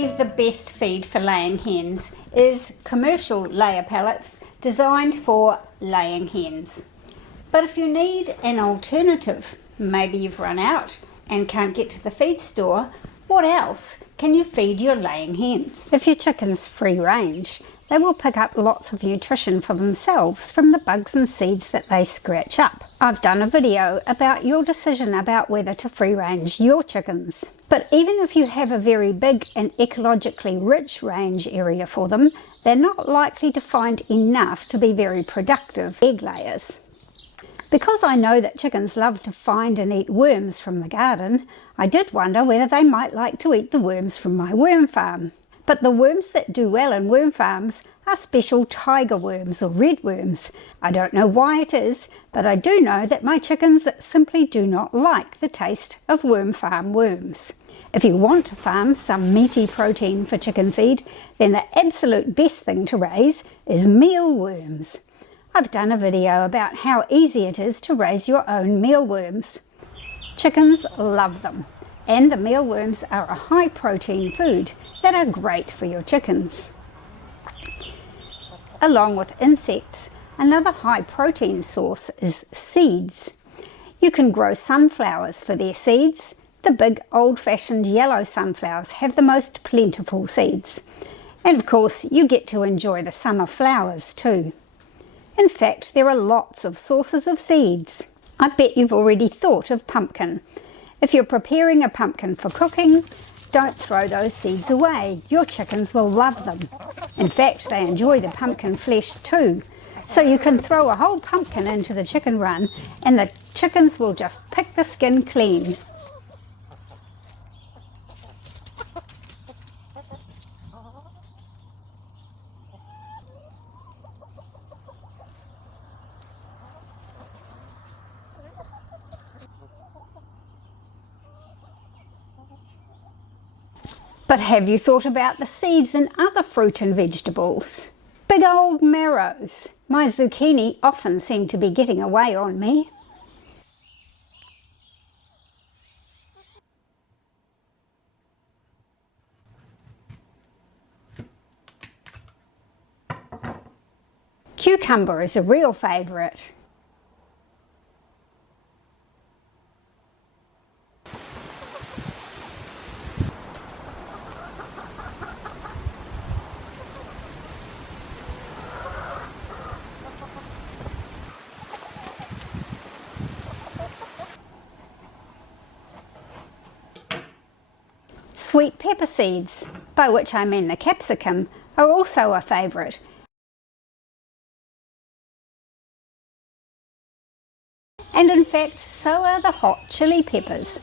believe the best feed for laying hens is commercial layer pellets designed for laying hens. But if you need an alternative, maybe you've run out and can't get to the feed store, what else can you feed your laying hens? If your chicken's free range, they will pick up lots of nutrition for themselves from the bugs and seeds that they scratch up. I've done a video about your decision about whether to free range your chickens. But even if you have a very big and ecologically rich range area for them, they're not likely to find enough to be very productive egg layers. Because I know that chickens love to find and eat worms from the garden, I did wonder whether they might like to eat the worms from my worm farm. But the worms that do well in worm farms are special tiger worms or red worms. I don't know why it is, but I do know that my chickens simply do not like the taste of worm farm worms. If you want to farm some meaty protein for chicken feed, then the absolute best thing to raise is mealworms. I've done a video about how easy it is to raise your own mealworms. Chickens love them, and the mealworms are a high protein food that are great for your chickens. Along with insects, another high protein source is seeds. You can grow sunflowers for their seeds. The big old-fashioned yellow sunflowers have the most plentiful seeds. And of course, you get to enjoy the summer flowers too. In fact, there are lots of sources of seeds. I bet you've already thought of pumpkin. If you're preparing a pumpkin for cooking, don't throw those seeds away. Your chickens will love them. In fact, they enjoy the pumpkin flesh too. So you can throw a whole pumpkin into the chicken run and the chickens will just pick the skin clean. But have you thought about the seeds in other fruit and vegetables? Big old marrows. My zucchini often seem to be getting away on me. Cucumber is a real favourite. Sweet pepper seeds, by which I mean the capsicum, are also a favourite. And in fact, so are the hot chili peppers.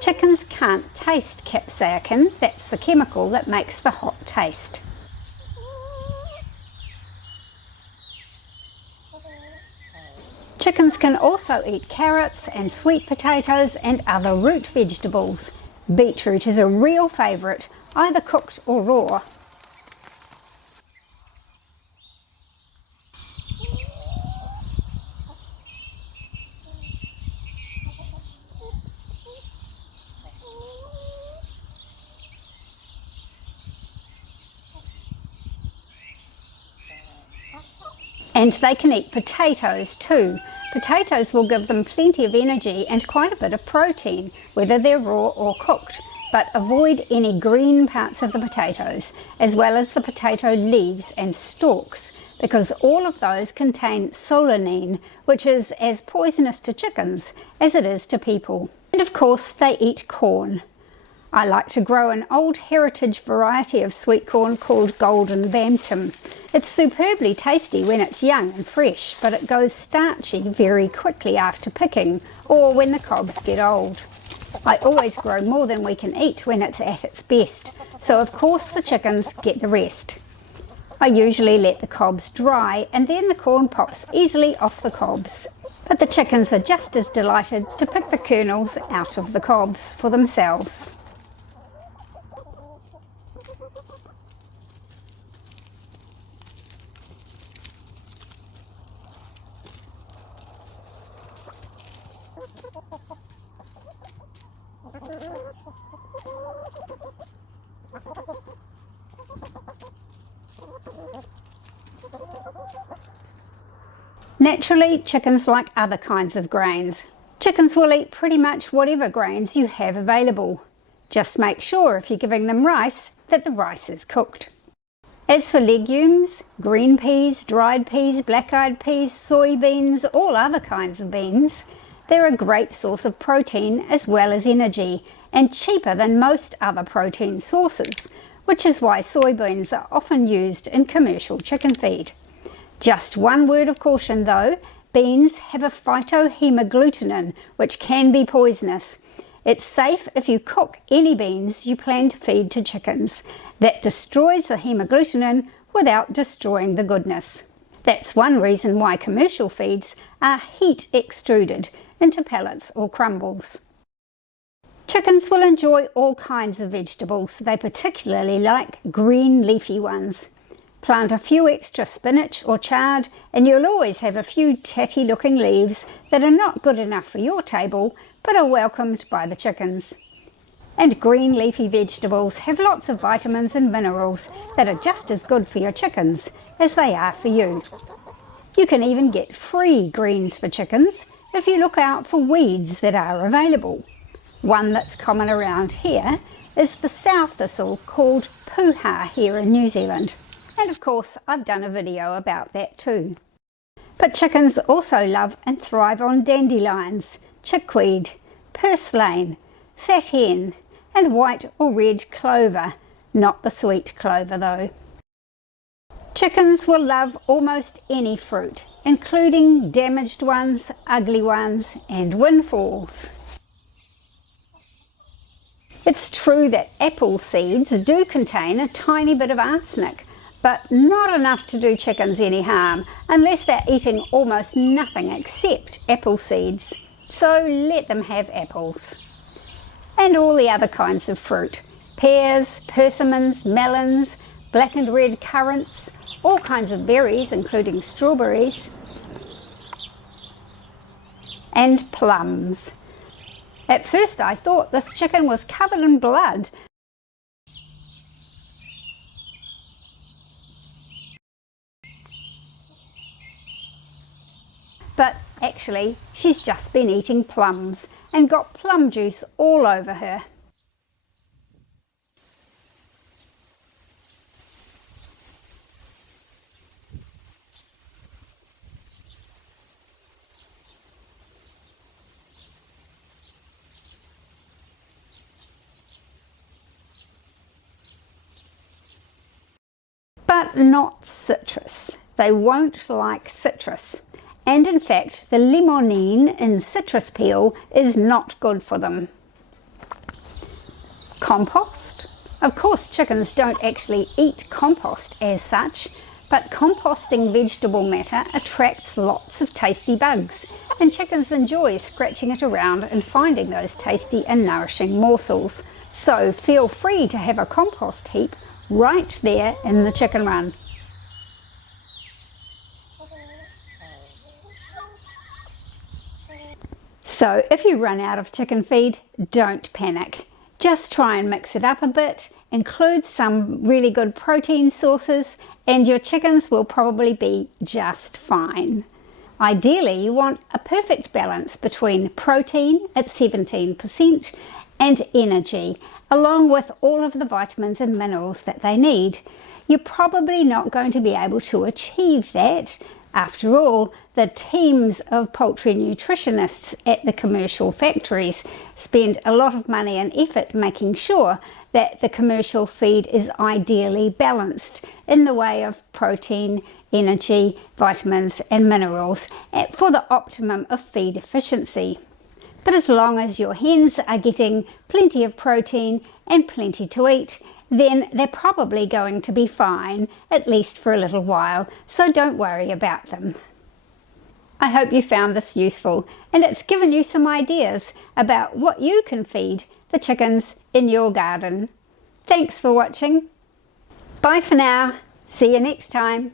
Chickens can't taste capsaicin, that's the chemical that makes the hot taste. Chickens can also eat carrots and sweet potatoes and other root vegetables. Beetroot is a real favourite, either cooked or raw. And they can eat potatoes too. Potatoes will give them plenty of energy and quite a bit of protein, whether they're raw or cooked. But avoid any green parts of the potatoes, as well as the potato leaves and stalks, because all of those contain solanine, which is as poisonous to chickens as it is to people. And of course, they eat corn. I like to grow an old heritage variety of sweet corn called Golden Bantam. It's superbly tasty when it's young and fresh, but it goes starchy very quickly after picking or when the cobs get old. I always grow more than we can eat when it's at its best, so of course the chickens get the rest. I usually let the cobs dry and then the corn pops easily off the cobs. But the chickens are just as delighted to pick the kernels out of the cobs for themselves. Naturally, chickens like other kinds of grains. Chickens will eat pretty much whatever grains you have available. Just make sure if you're giving them rice that the rice is cooked. As for legumes, green peas, dried peas, black-eyed peas, soybeans, all other kinds of beans, they're a great source of protein as well as energy, and cheaper than most other protein sources, which is why soybeans are often used in commercial chicken feed. Just one word of caution though, beans have a phytohemagglutinin, which can be poisonous. It's safe if you cook any beans you plan to feed to chickens. That destroys the hemagglutinin without destroying the goodness. That's one reason why commercial feeds are heat extruded into pellets or crumbles. Chickens will enjoy all kinds of vegetables. They particularly like green leafy ones. Plant a few extra spinach or chard and you'll always have a few tatty looking leaves that are not good enough for your table but are welcomed by the chickens. And green leafy vegetables have lots of vitamins and minerals that are just as good for your chickens as they are for you. You can even get free greens for chickens if you look out for weeds that are available. One that's common around here is the sow thistle called puha here in New Zealand. And of course I've done a video about that too. But chickens also love and thrive on dandelions, chickweed, purslane, fat hen, and white or red clover, not the sweet clover though. Chickens will love almost any fruit, including damaged ones, ugly ones, and windfalls. It's true that apple seeds do contain a tiny bit of arsenic, but not enough to do chickens any harm unless they're eating almost nothing except apple seeds. So let them have apples. And all the other kinds of fruit, pears, persimmons, melons, black and red currants, all kinds of berries including strawberries, and plums. At first I thought this chicken was covered in blood. But actually, she's just been eating plums and got plum juice all over her. But not citrus. They won't like citrus. And in fact, the limonene in citrus peel is not good for them. Compost? Of course, chickens don't actually eat compost as such, but composting vegetable matter attracts lots of tasty bugs, and chickens enjoy scratching it around and finding those tasty and nourishing morsels. So feel free to have a compost heap right there in the chicken run. So if you run out of chicken feed, don't panic. Just try and mix it up a bit, include some really good protein sources, and your chickens will probably be just fine. Ideally, you want a perfect balance between protein at 17% and energy, along with all of the vitamins and minerals that they need. You're probably not going to be able to achieve that. After all, the teams of poultry nutritionists at the commercial factories spend a lot of money and effort making sure that the commercial feed is ideally balanced in the way of protein, energy, vitamins and minerals for the optimum of feed efficiency. But as long as your hens are getting plenty of protein and plenty to eat, then they're probably going to be fine, at least for a little while, so don't worry about them. I hope you found this useful and it's given you some ideas about what you can feed the chickens in your garden. Thanks for watching. Bye for now. See you next time.